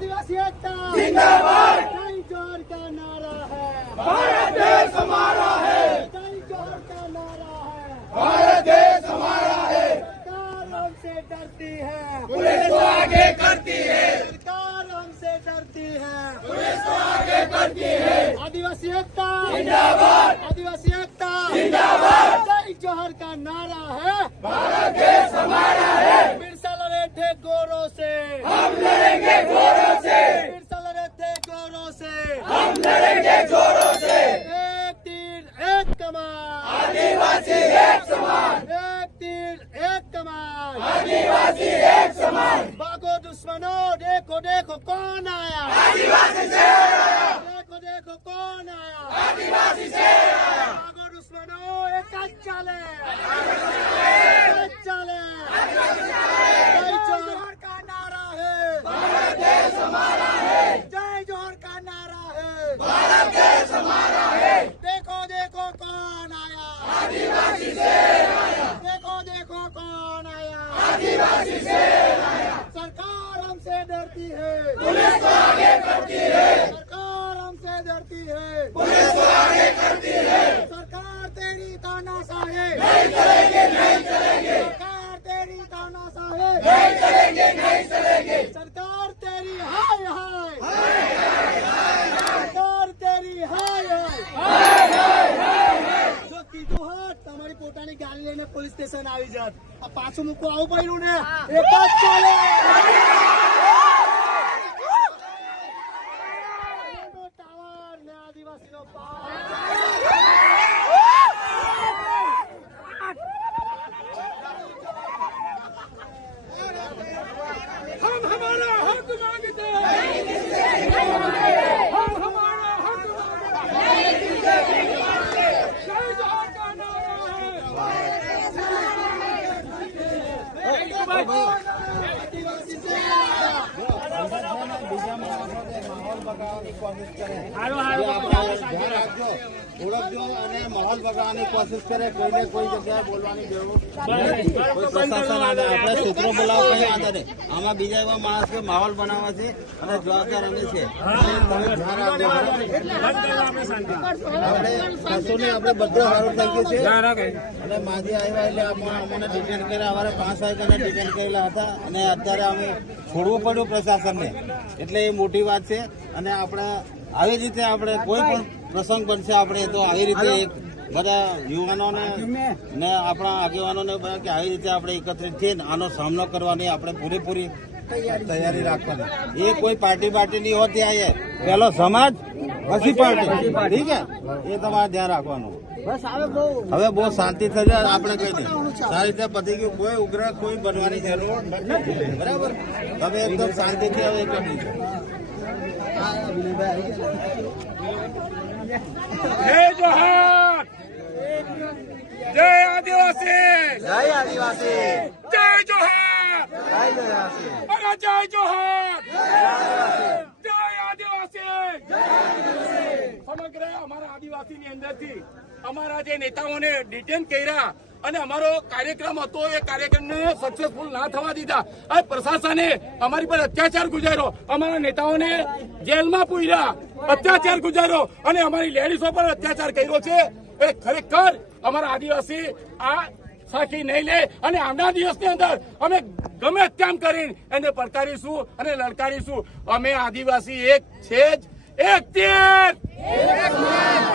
आदिवासी एकता। जिंदाबाद। जय जोहर का नारा है। भारत देश हमारा है। जय जोहर का नारा है। भारत देश हमारा है। सरकार हमसे डरती है। पुलिस तो आगे करती है। सरकार हमसे डरती है। पुलिस तो आगे करती है। आदिवासी एकता। जिंदाबाद। आदिवासी एकता। जिंदाबाद। जय जोहर का नारा है। भारत देश हमारा है। बिरसा लड़े थे गोरों से। आदिवासी एक समान एक तीर एक कमान आदिवासी एक समान भागो दुश्मनों देखो देखो कौन आया आदिवासी से પોલીસ સ્ટેશન આવી જાત. આ પાછું મૂકવા આવું પડ્યું ને? એક જ ચાલે. આમાં બીજા એવા માણસ કે માહોલ બનાવવા છે અને જવાબદાર અમે છે? આપણે આપણે બધું સારું થઈ ગયું છે. અને માજી આવ્યા એટલે અમને ડિટેન કર્યા. અમારે પાંચ વાગ્યાને ડિટેન કરેલા હતા. અને અત્યારે અમે છોડવું પડ્યું પ્રશાસનને. એટલે એ મોટી વાત છે. અને આપણે આવી રીતે આપણે કોઈ પણ પ્રસંગ બનશે આપણે તો આવી રીતે એક બધા યુવાનોને ને આપણા આગેવાનોને કે આવી રીતે આપણે એકત્રિત થઈને આનો સામનો કરવાની આપણે પૂરેપૂરી તૈયારી રાખવાની. એ કોઈ પાર્ટી પાર્ટી નહીં હોતી આ પેલો સમાજ પછી પાર્ટી. ઠીક છે? એ તમારે ધ્યાન રાખવાનું. હવે બહુ શાંતિ થઈ જાય આપણે કઈ નહીં. સારી રીતે પતી ગયું. કોઈ ઉગ્ર કોઈ બનવાની જરૂર નથી. બરાબર? તમે એકદમ શાંતિથી હવે કરી જય જોહાર જય આદિવાસી! જય આદિવાસી! જય જોહાર! જય આદિવાસી! અરે જય જોહાર! જય આદિવાસી! સમગ્ર અમારા આદિવાસીની અંદરથી અમારા જે નેતાઓને ડિટેન કર્યા અને અમારો કાર્યક્રમ હતો એ કાર્યક્રમને સક્સેસફુલ ના થવા દીધા. આ પ્રશાસને અમારી પર અત્યાચાર ગુજાર્યો. અમારા નેતાઓને જેલમાં પૂર્યા. અત્યાચાર ગુજાર્યો અને અમારી લેડીઝો પર અત્યાચાર કર્યો છે. એ ખરેખર અમારા આદિવાસી આ સાખી નહીં લે અને આવનાર દિવસની અંદર અમે ગમે તેમ કરીને એને પડકારીશું અને લડકારીશું. અમે આદિવાસી એક છે જ, એક તીર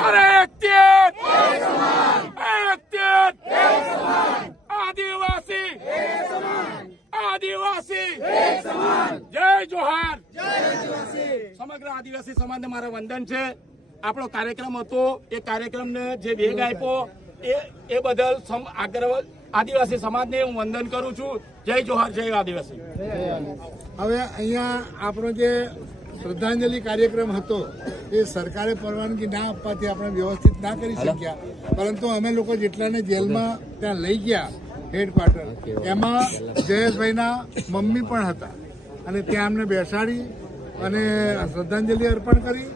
અરે એક તીર એક તીર આદિવાસી. આદિવાસી. જય જોહાર. સમગ્ર આદિવાસી સમાજને મારા વંદન છે. આપણો કાર્યક્રમ હતો. એ કાર્યક્રમને જે વેગ આપ્યો એ એ બદલ સમ- આગ્રહ આદિવાસી સમાજને હું વંદન કરું છું. જય જોહાર જય આદિવાસી. હવે અહીંયા આપણો જે શ્રદ્ધાંજલિ કાર્યક્રમ હતો એ સરકારે પરવાનગી ના આપવાથી આપણે વ્યવસ્થિત ના કરી શક્યા. પરંતુ અમે લોકો જેટલાને જેલમાં ત્યાં લઈ ગયા હેડક્વાર્ટર એમાં જયેશભાઈના મમ્મી પણ હતા. અને ત્યાં અમને બેસાડી અને શ્રદ્ધાંજલિ અર્પણ કરી.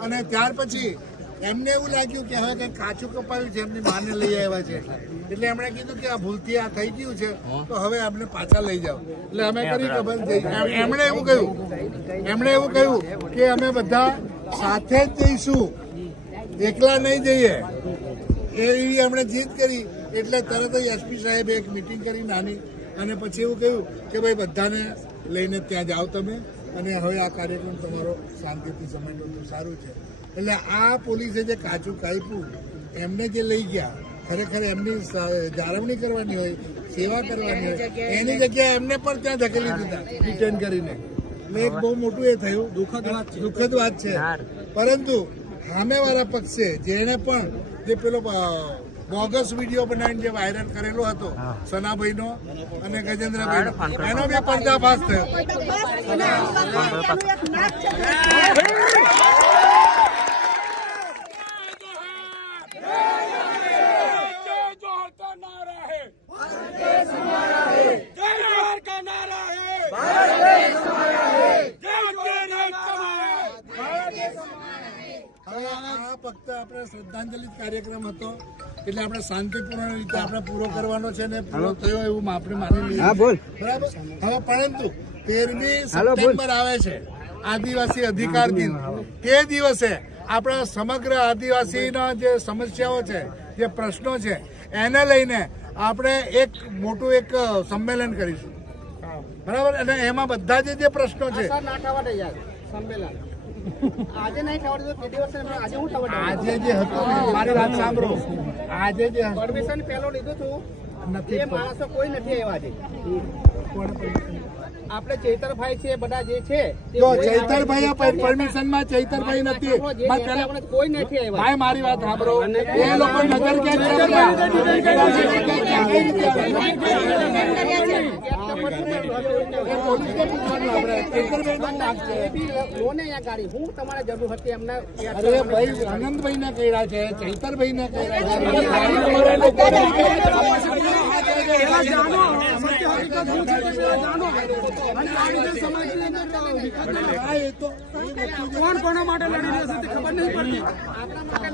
અને ત્યાર પછી એમને એવું લાગ્યું કે હવે કંઈક કાચું કપાયું છે એમની માને લઈ આવ્યા છે. એટલે એમણે કીધું કે આ ભૂલથી આ થઈ ગયું છે તો હવે અમને પાછા લઈ જાઓ. એટલે અમે કરી ખબર જઈ એમણે એવું કહ્યું. એમણે એવું કહ્યું કે અમે બધા સાથે જ જઈશું. એકલા નહીં જઈએ. એવી એમણે જીત કરી. એટલે તરત જ એસપી સાહેબે એક મિટિંગ કરી નાની. અને પછી એવું કહ્યું કે ભાઈ બધાને લઈને ત્યાં જાઓ તમે. અને હવે આ કાર્યક્રમ તમારો શાંતિથી સમજો તો સારું છે. એટલે આ પોલીસે જે કાચું કાપ્યું એમને જે લઈ ગયા ખરેખર એમની જાળવણી કરવાની હોય સેવા કરવાની હોય એની જગ્યાએ એમને પણ ત્યાં ધકેલી દીધા. રિટર્ન કરીને. એટલે એક બહુ મોટું એ થયું. દુઃખદ વાત છે. દુઃખદ વાત છે. પરંતુ સામેવાળા પક્ષે જેણે પણ જે પેલો બોગસ વીડિયો બનાવીને જે વાયરલ કરેલો હતો સનાભાઈનો અને ગજેન્દ્રભાઈ એનો બી પર્દાફાશ થયો. ફક્ત આપણે શ્રદ્ધાંજલિ કાર્યક્રમ હતો એટલે આપણે શાંતિપૂર્ણ રીતે આપણે પૂરો કરવાનો છે ને પૂરો થયો એવું આપણે માની લઈએ. બરાબર? હવે પરંતુ તેરમી સપ્ટેમ્બર આવે છે આદિવાસી અધિકાર દિન. તે દિવસે આપણા સમગ્ર આદિવાસીના જે સમસ્યાઓ છે જે પ્રશ્નો છે એને લઈને આપણે એક મોટું એક સંમેલન કરીશું. બરાબર? અને એમાં બધા જે જે પ્રશ્નો છે સંમેલન. આજે જે હતું મારી વાત સાંભળો આજે જે પરમિશન પહેલો લીધું હતું નથી એ માણસો કોઈ નથી આવ્યા આજે આપણે ચૈતરભાઈ છે બધા જે છે જો ચૈતરભાઈ પરમિશનમાં ચૈતરભાઈ નથી કોઈ નથી આવ્યા ભાઈ મારી વાત સાંભળો એ લોકો નજર કેદ અરે ભાઈ આનંદભાઈ ને કર્યા છે ચૈતરભાઈ ને કર્યા છે કોણ કોના માટે લડી રહ્યા છે તે ખબર નહીં પડતી. આપણા માટે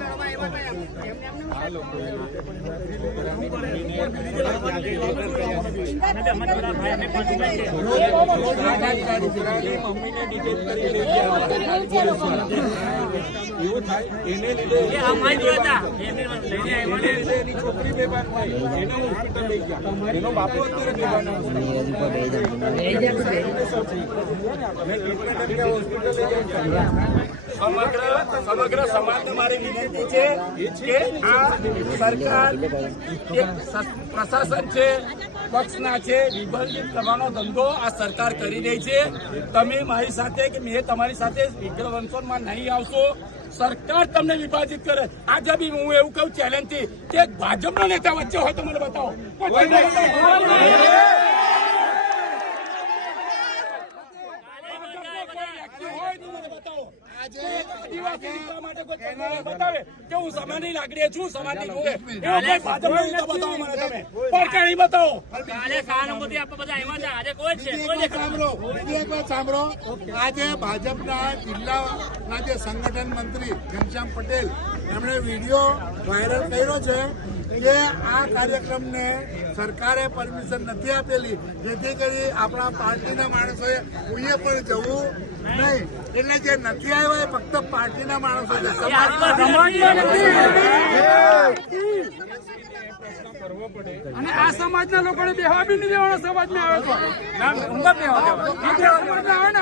લડવા હોસ્પિટલ લઈ એમ. સમગ્ર સમગ્ર સમાજને મારી વિનંતી છે કે આ સરકાર પ્રશાસન છે, પક્ષના છે, વિભાજિત કરવાનો ધંધો આ સરકાર કરી રહી છે. તમે મારી સાથે કે મેં તમારી સાથે વિગ્રહ નહીં આવશો. સરકાર તમને વિભાજિત કરે. આજે બી હું એવું કહું ચેલેન્જથી કે ભાજપનો નેતા વચ્ચે હોય તો મને બતાવો કોઈ નહીં બતાવો. હોય તો મને બતાવો. આદિવાસી વિસ્તાર માટે કોઈ તત્વ બતાવે કે હું સમાજની લાગણીએ છું સમાજની જોડે એવો કોઈ ભાજપનો બતાવો મને તમે. પડકાર બતાવો. કાલે સહાનુભૂતિ આપવા બધા આવ્યા હતા આજે કોઈ છે? કોઈ સાંભળો એક વાત સાંભળો. આજે ભાજપના જિલ્લાના જે સંગઠન મંત્રી ઘનશ્યામ પટેલ એમણે વીડિયો વાયરલ કર્યો છે. કે આ કાર્યક્રમને સરકારે પરમિશન નથી આપેલી. જેથી કરી આપણા પાર્ટીના માણસોએ કોઈએ પણ જવું નહીં. એટલે જે નથી આવ્યા એ ફક્ત પાર્ટીના માણસો છે અને આ સમાજના લોકોને બેહવા બી નહીં દેવાનો સમાજમાં આવે તો. ના, આવે. ને,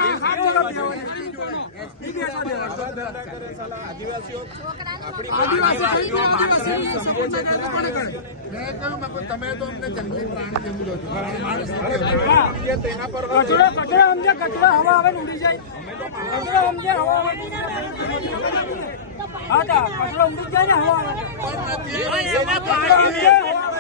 તમે તો અમને જંગલી પ્રાણી. કચરો કચરો સમજે કચરો હવા ઉડી જાય. કચરો સમજે હવા આવે ને ઉડી જાય. હા કચરો ઉડી જાય ને હવા આવે. કચરો સમજે,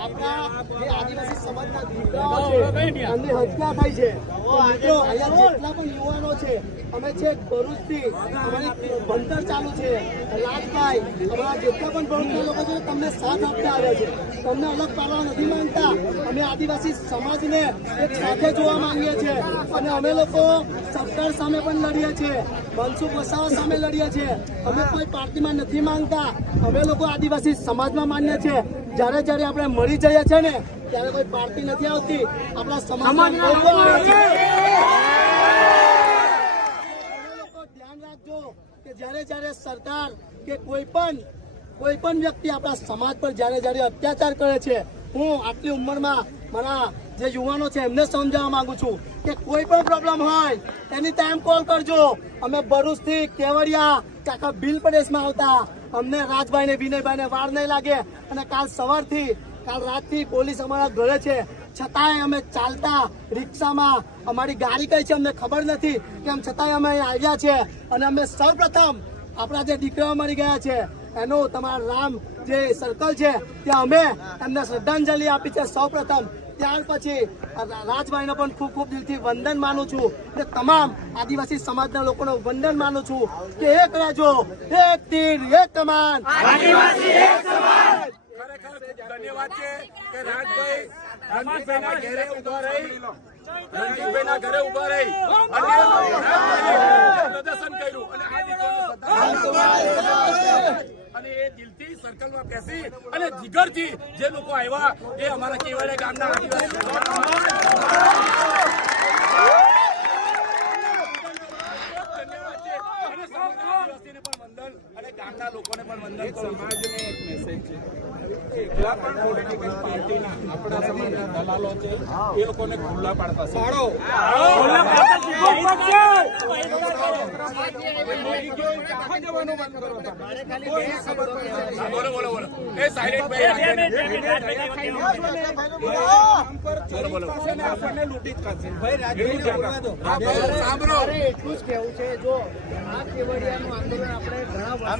આપણા જે આદિવાસી સમાજના દીકરાઓ છે એમની હત્યા થઈ છે. મિત્રો અહીંયા જેટલા પણ યુવાનો છે અમે છે ભરૂચથી અમારી ભણતર ચાલુ છે. રાજભાઈ અમારા જેટલા પણ ભણતર લોકો છે તમને સાથ આપતા આવ્યા છે. તમને અલગ પાડવા નથી માંગતા. અમે આદિવાસી સમાજને એક સાથે જોવા માંગીએ છીએ. અને અમે લોકો સરકાર સામે પણ લડીએ છીએ. મનસુખ વસાવા સામે લડીએ છીએ. અમે કોઈ પાર્ટીમાં નથી માંગતા. અમે લોકો આદિવાસી સમાજમાં માન્ય છે. જ્યારે જ્યારે આપણે મળી જઈએ છીએ ને ત્યારે કોઈ પાર્ટી નથી આવતી. આપણા છે. લોકો ધ્યાન રાખજો કે જ્યારે જ્યારે સરકાર કે કોઈ પણ કોઈ પણ વ્યક્તિ આપણા સમાજ પર જ્યારે જ્યારે અત્યાચાર કરે છે હું આટલી ઉંમરમાં મારા જે યુવાનો છે એમને સમજાવવા માંગુ છું કે કોઈ પણ પ્રોબ્લેમ હોય એની ટાઈમ કોલ કરજો. અમે ભરૂચથી કેવડિયા કાકા ભીલ પ્રદેશમાં આવતા. અમને રાજભાઈ ને વિનયભાઈ ને વાર નહીં લાગે. અને કાલ સવારથી, કાલ રાતથી પોલીસ અમારા ઘરે છે. છતાંય અમે ચાલતા રિક્ષામાં. અમારી ગાડી કઈ છે અમને ખબર નથી. કેમ છતાંય અમે અહીંયા આવ્યા છે. અને અમે સૌપ્રથમ આપણા જે દીકરાઓ મળી ગયા છે એનું તમારા રામ જે સર્કલ છે ત્યાં અમે એમને શ્રદ્ધાંજલિ આપી છે સૌપ્રથમ. ત્યાર પછી રાજભાઈને પણ ખૂબ ખૂબ દિલથી વંદન માનું છું. અને તમામ આદિવાસી સમાજના લોકોનો વંદન માનું છું કે એક રાજો એક તીર એક કમાન ધન્યવાદ છે કે રાજભાઈ રણજીતભાઈના ઘરે ઊભા રહી. રણજીતભાઈના ઘરે ઊભા રહી. અને પ્રદર્શન કર્યું. અને આ અને એ દિલથી સર્કલમાં બેસી અને જીગરથી જે લોકો આવ્યા, એ અમારા કેવડિયા ગામના આદિવાસી અને સમગ્ર આદિવાસીને પણ વંદન અને ગામના લોકોને પણ વંદન સમાજને એક મેસેજ છે જેટલા પણ પોલિટિકલ પાર્ટીના આપણા સમાજના દલાલો છે એ લોકોને ખુલ્લા પાડતા પાડો કરશે સાંભળો એટલું જ કેવું છે જો આ કેવડિયાનું આંદોલન આપણે ઘણા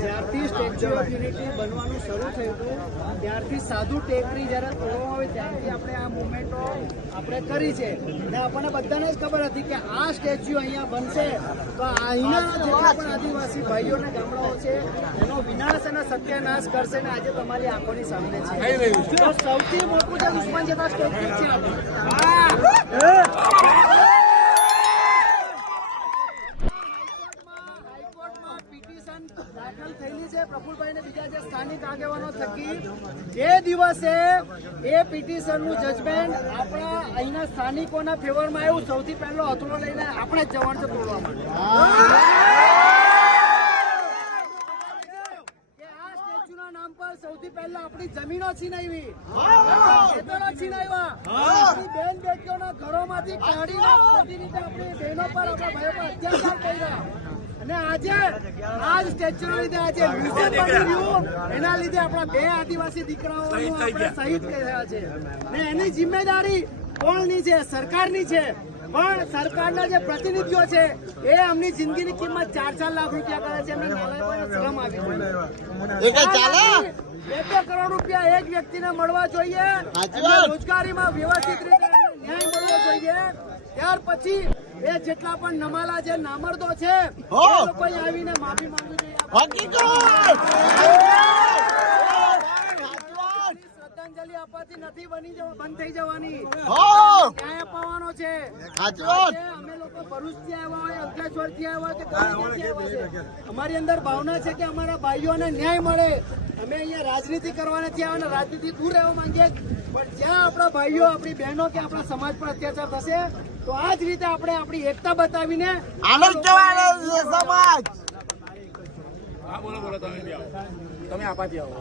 જ્યારથી સ્ટેચ્યુ ઓફ યુનિટી બનવાનું શરૂ થયું હતું ત્યારથી સાધુ ટેકરી જ્યારે તોડવામાં આવે ત્યારથી આપણે આ મુવમેન્ટો આપણે કરી છે. ને આપણને બધાને જ ખબર હતી કે આ સ્ટેચ્યુ અહીંયા બનશે. તો અહીંના જેટલા પણ આદિવાસી ભાઈઓ અને ગામડાઓ છે એનો વિનાશ અને સત્યાનાશ કરશે ને આજે તમારી આંખોની સામે છે. સૌથી મોટું જે દુશ્મન છે તો સ્ટેચ્યુ છે જે દિવસે એ પિટિશનનું જજમેન્ટ આપણા અહીંના સ્થાનિકોના ફેવરમાં આવ્યું. સૌથી પહેલો હથોડો લઈને આપણે જ જવાનું છે તોડવા માટે. સૌથી પહેલા આપણી જમીનો છીનાવી. ખેતરો છીનાવ્યા. બેન બેટીઓના ઘરોમાંથી કાઢીને રીતે આપણી બહેનો પર આપણા ભાઈઓ પર અત્યાચાર કર્યા. અને આજે આ જ સ્ટેચ્યુના લીધે આજે મ્યુઝિયમ બની રહ્યું એના લીધે આપણા બે આદિવાસી દીકરાઓ આપણે શહીદ થયા છે. ને એની જિમ્મેદારી કોણની છે? સરકારની છે. પણ સરકારના જે પ્રતિનિધિઓ છે એ અમની જિંદગીની કિંમત ચાર ચાર લાખ રૂપિયા કરે છે. એમને આવી જોઈએ બે બે કરોડ રૂપિયા એક વ્યક્તિને મળવા જોઈએ. રોજગારીમાં વ્યવસ્થિત રીતે ન્યાય મળવો જોઈએ. ત્યાર પછી એ જેટલા પણ નમાલા જે નામર્દો છે એ આવીને માફી માંગવી જોઈએ શ્રદ્ધાંજલિ આપવાથી નથી બની બંધ થઈ જવાની. ન્યાય અપાવવાનો છે. અમે લોકો ભરૂચથી આવ્યા હોય અંકલેશ્વરથી આવ્યા કે આવ્યા છે. અમારી અંદર ભાવના છે કે અમારા ભાઈઓને ન્યાય મળે. અમે અહીંયા રાજનીતિ કરવા નથી આવ્યા રાજનીતિ દૂર રહેવા માંગીએ. પણ જ્યાં આપણા ભાઈઓ આપણી બહેનો કે આપણા સમાજ પર અત્યાચાર થશે તો આ જ રીતે આપણે આપણી એકતા બતાવીને હા બોલો બોલો તમે બી આવો. તમે આપાથી આવો.